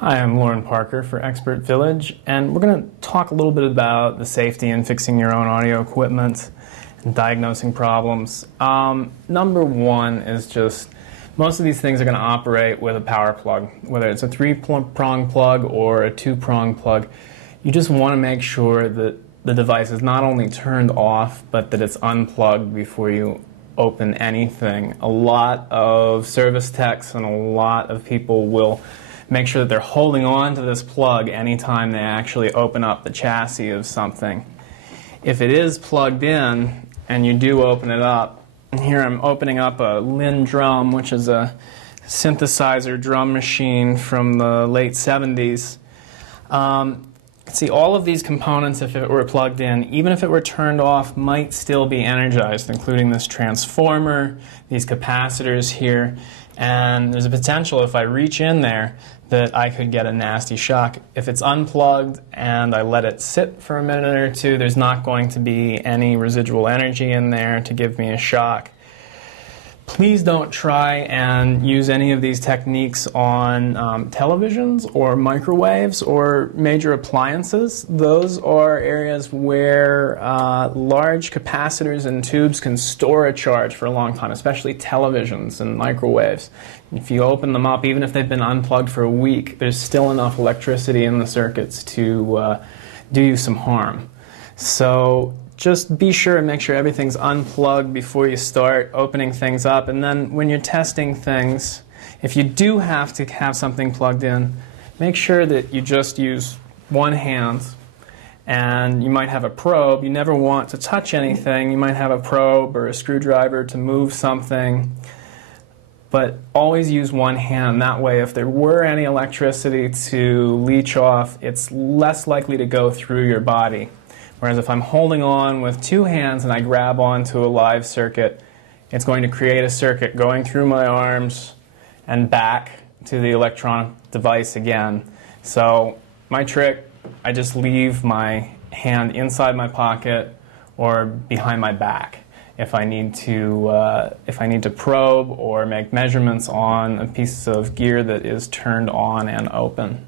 Hi, I'm Lauren Parker for Expert Village, and we're going to talk a little bit about the safety in fixing your own audio equipment and diagnosing problems. Number one is just most of these things are going to operate with a power plug, whether it's a three-prong plug or a two-prong plug. You just want to make sure that the device is not only turned off, but that it's unplugged before you open anything. A lot of service techs and a lot of people will make sure that they're holding on to this plug anytime they actually open up the chassis of something. If it is plugged in and you do open it up, and here I'm opening up a Linn drum, which is a synthesizer drum machine from the late 70s. See, all of these components, if it were plugged in, even if it were turned off, might still be energized, including this transformer, these capacitors here, and there's a potential if I reach in there that I could get a nasty shock. If it's unplugged and I let it sit for a minute or two, there's not going to be any residual energy in there to give me a shock. Please don't try and use any of these techniques on televisions or microwaves or major appliances. Those are areas where large capacitors and tubes can store a charge for a long time, especially televisions and microwaves. If you open them up, even if they've been unplugged for a week, there's still enough electricity in the circuits to do you some harm. So just be sure and make sure everything's unplugged before you start opening things up. And then when you're testing things, if you do have to have something plugged in, make sure that you just use one hand. And you might have a probe. You never want to touch anything. You might have a probe or a screwdriver to move something. But always use one hand. That way, if there were any electricity to leach off, it's less likely to go through your body. Whereas if I'm holding on with two hands and I grab onto a live circuit, it's going to create a circuit going through my arms and back to the electronic device again. So my trick, I just leave my hand inside my pocket or behind my back if I need to probe or make measurements on a piece of gear that is turned on and open.